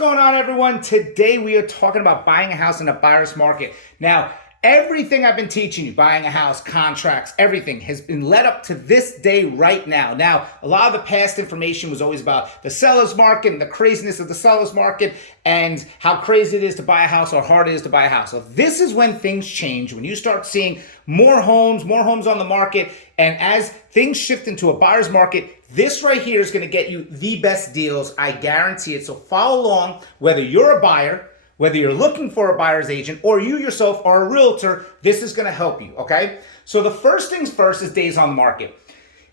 going on, everyone? Today we are talking about buying a house in a buyer's market. Now, everything I've been teaching you, buying a house, contracts, everything has been led up to this day right now. Now, a lot of the past information was always about the seller's market and the craziness of the seller's market and how crazy it is to buy a house or hard it is to buy a house. So this is when things change, when you start seeing more homes on the market, and as things shift into a buyer's market, this right here is going to get you the best deals. I guarantee it. So follow along, whether you're a buyer, whether you're looking for a buyer's agent, or you yourself are a realtor, this is going to help you, okay? So the first things first is days on the market.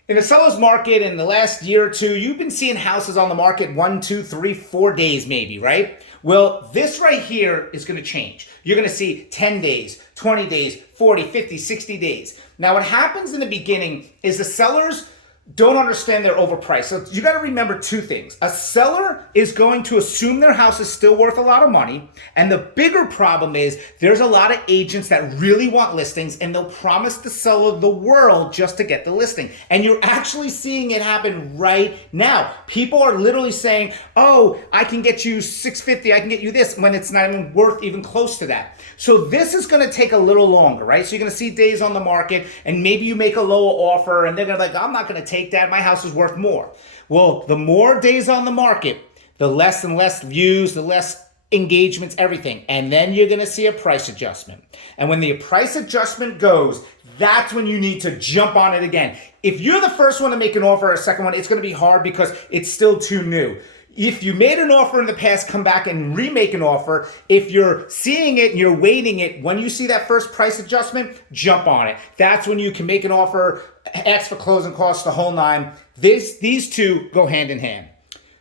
In the seller's market in the last year or two, you've been seeing houses on the market 1, 2, 3, 4 days maybe, right? Well, this right here is going to change. You're going to see 10 days, 20 days, 40, 50, 60 days. Now, what happens in the beginning is the sellers don't understand they're overpriced. So you got to remember two things. A seller is going to assume their house is still worth a lot of money. And the bigger problem is there's a lot of agents that really want listings and they'll promise the seller the world just to get the listing. And you're actually seeing it happen right now. People are literally saying, oh, I can get you $650, I can get you this, when it's not even worth even close to that. So this is going to take a little longer, right? So you're going to see days on the market and maybe you make a lower offer and they're going to be like, I'm not going to take that, my house is worth more. Well, the more days on the market, the less and less views, the less engagements, everything. And then you're going to see a price adjustment. And when the price adjustment goes, that's when you need to jump on it again. If you're the first one to make an offer or a second one, it's going to be hard because it's still too new. If you made an offer in the past, come back and remake an offer. If you're seeing it and you're waiting it, when you see that first price adjustment, jump on it. That's when you can make an offer, ask for closing costs, the whole nine. These two go hand in hand.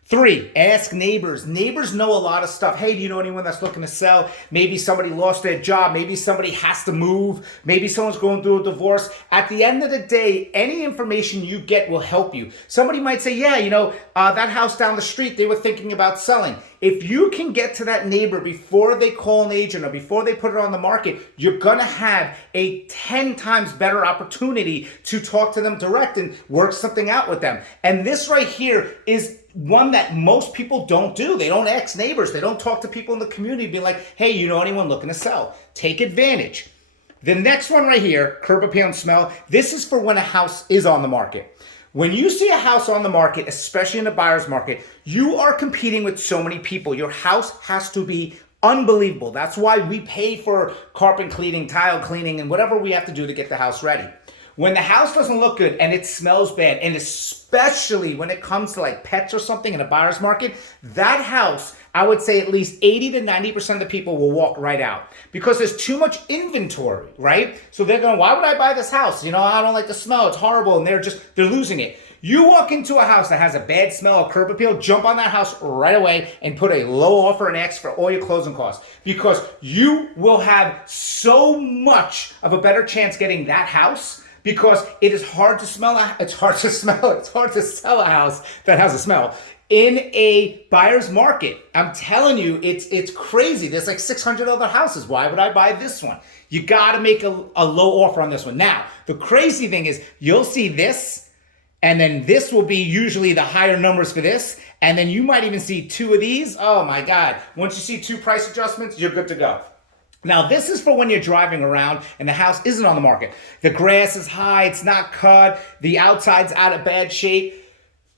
3, ask neighbors. Neighbors know a lot of stuff. Hey, do you know anyone that's looking to sell? Maybe somebody lost their job. Maybe somebody has to move. Maybe someone's going through a divorce. At the end of the day, any information you get will help you. Somebody might say, yeah, that house down the street, they were thinking about selling. If you can get to that neighbor before they call an agent or before they put it on the market, you're going to have a 10 times better opportunity to talk to them direct and work something out with them. And this right here is one that most people don't do. They don't ask neighbors. They don't talk to people in the community, be like, hey, you know anyone looking to sell? Take advantage. The next one right here, curb appeal and smell, this is for when a house is on the market. When you see a house on the market, especially in the buyer's market, you are competing with so many people. Your house has to be unbelievable. That's why we pay for carpet cleaning, tile cleaning, and whatever we have to do to get the house ready. When the house doesn't look good and it smells bad, and especially when it comes to like pets or something in a buyer's market, that house, I would say at least 80 to 90% of the people will walk right out because there's too much inventory, right? So they're going, why would I buy this house? I don't like the smell. It's horrible. And they're losing it. You walk into a house that has a bad smell or curb appeal, jump on that house right away and put a low offer and ask for all your closing costs because you will have so much of a better chance getting that house because it is hard to sell a house that has a smell in a buyer's market. I'm telling you, it's crazy. There's like 600 other houses. Why would I buy this one? You got to make a low offer on this one. Now, the crazy thing is you'll see this, and then this will be usually the higher numbers for this, and then you might even see 2 of these. Oh my God. Once you see 2 price adjustments, you're good to go. Now, this is for when you're driving around and the house isn't on the market. The grass is high, it's not cut, the outside's out of bad shape.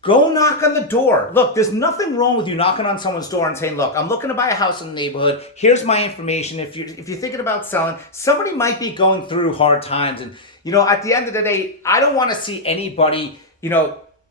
Go knock on the door. Look, there's nothing wrong with you knocking on someone's door and saying, look, I'm looking to buy a house in the neighborhood. Here's my information. If you're thinking about selling, somebody might be going through hard times. And, at the end of the day, I don't want to see anybody,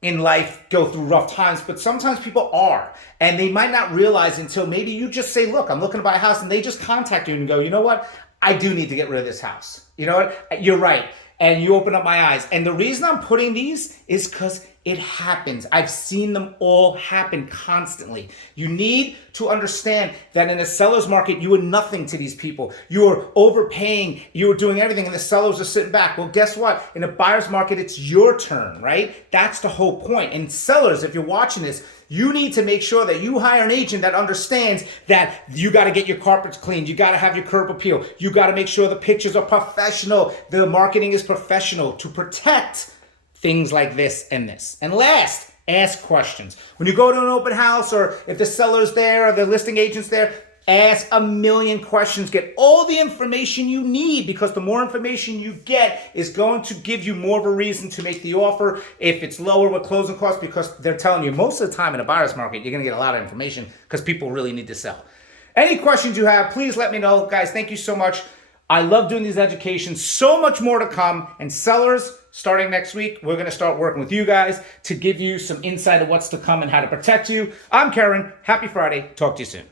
in life go through rough times, but sometimes people are, and they might not realize until maybe you just say, look, I'm looking to buy a house, and they just contact you and go, you know what? I do need to get rid of this house. You know what? You're right. And you open up my eyes. And the reason I'm putting these is because it happens. I've seen them all happen constantly. You need to understand that in a seller's market, you are nothing to these people. You are overpaying. You are doing everything, and the sellers are sitting back. Well, guess what? In a buyer's market, it's your turn, right? That's the whole point. And sellers, if you're watching this, you need to make sure that you hire an agent that understands that you got to get your carpets cleaned. You got to have your curb appeal. You got to make sure the pictures are professional. The marketing is professional to protect things like this and this. And last, Ask questions. When you go to an open house, or if the seller's there or the listing agent's there, ask a million questions. Get all the information you need, because the more information you get is going to give you more of a reason to make the offer. If it's lower with closing costs, because they're telling you most of the time in a buyer's market, you're going to get a lot of information because people really need to sell. Any questions you have, please let me know. Guys, thank you so much. I love doing these educations. So much more to come. And sellers, starting next week, we're going to start working with you guys to give you some insight of what's to come and how to protect you. I'm Karen. Happy Friday. Talk to you soon.